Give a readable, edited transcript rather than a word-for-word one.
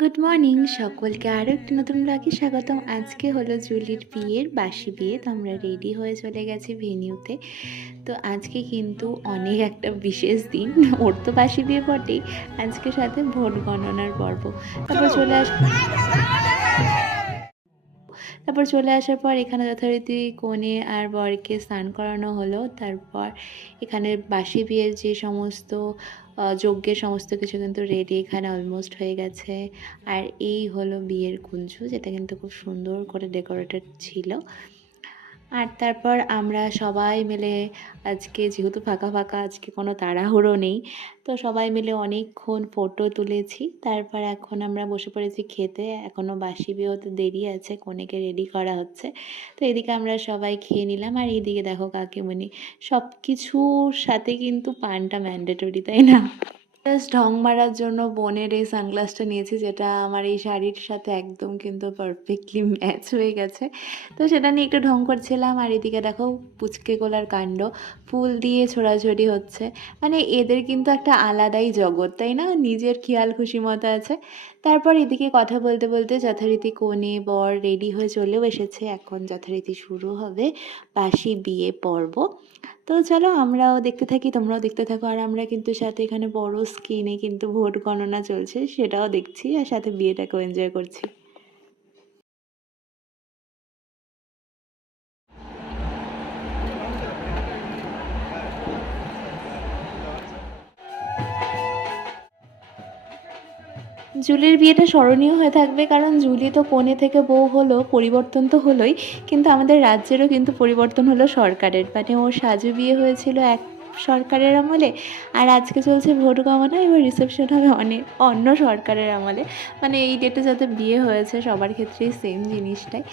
Good morning সকলকে আরও একটি নতুন ব্লগে স্বাগতম। আজকে হলো জুলির বিয়ের বাসি বিয়ে, তো আমরা রেডি হয়ে চলে গেছি ভেনিউতে। তো আজকে কিন্তু অনেক একটা বিশেষ দিন, ওর তো বাসি বিয়ে বটেই, আজকে সাথে ভোট গণনার পর্ব। তারপর চলে আস তারপর চলে আসার পর এখানে যথারীতি কনে আর বরকে স্নান করানো হলো। তারপর এখানে বাসি বিয়ের যে সমস্ত যজ্ঞের সমস্ত কিছু কিন্তু রেডি এখানে অলমোস্ট হয়ে গেছে। আর এই হলো বিয়ের কুঞ্জু, যেটা কিন্তু খুব সুন্দর করে ডেকোরেটেড ছিল। আর তারপর আমরা সবাই মিলে আজকে যেহেতু ফাঁকা ফাঁকা, আজকে কোনো তাড়াহুড়ো নেই, তো সবাই মিলে অনেকক্ষণ ফটো তুলেছি। তারপর এখন আমরা বসে পড়েছি খেতে। এখনও বাসি বিয়ে হতে দেরি আছে, কনেকে রেডি করা হচ্ছে। তো এদিকে আমরা সবাই খেয়ে নিলাম। আর এইদিকে দেখো কাকিমণি, সব কিছুর সাথে কিন্তু পানটা ম্যান্ডেটরি, তাই না? জাস্ট ঢং মারার জন্য বোনের এই সানগ্লাসটা নিয়েছি, যেটা আমার এই শাড়ির সাথে একদম কিন্তু পারফেক্টলি ম্যাচ হয়ে গেছে। তো সেটা নিয়ে একটু ঢং করছিলাম। আর এদিকে দেখো পুচকে গোলার কাণ্ড, ফুল দিয়ে ছোড়াছড়ি হচ্ছে। মানে এদের কিন্তু একটা আলাদাই জগৎ, তাই না? নিজের খেয়াল খুশি মতো আছে। তারপর এদিকে কথা বলতে বলতে যথারীতি কনে বর রেডি হয়ে চলেও এসেছে। এখন যথারীতি শুরু হবে বাসি বিয়ে পর্ব। তো চলো আমরাও দেখতে থাকি, তোমরাও দেখতে থাকো। আর আমরা কিন্তু সাথে এখানে বড় স্ক্রিনে কিন্তু ভোট গণনা চলছে, সেটাও দেখছি, আর সাথে বিয়েটাকেও এনজয় করছি। জুলির বিয়েটা স্মরণীয় হয়ে থাকবে, কারণ জুলি তো কনে থেকে বউ হলো, পরিবর্তন তো হলোই, কিন্তু আমাদের রাজ্যেরও কিন্তু পরিবর্তন হলো সরকারের। মানে ওর সাজু বিয়ে হয়েছিল এক সরকারের আমলে, আর আজকে চলছে ভোট গণনা, এবার রিসেপশন হবে অন্য সরকারের আমলে। মানে এই ডেটে যাতে বিয়ে হয়েছে সবার ক্ষেত্রেই সেম জিনিসটাই।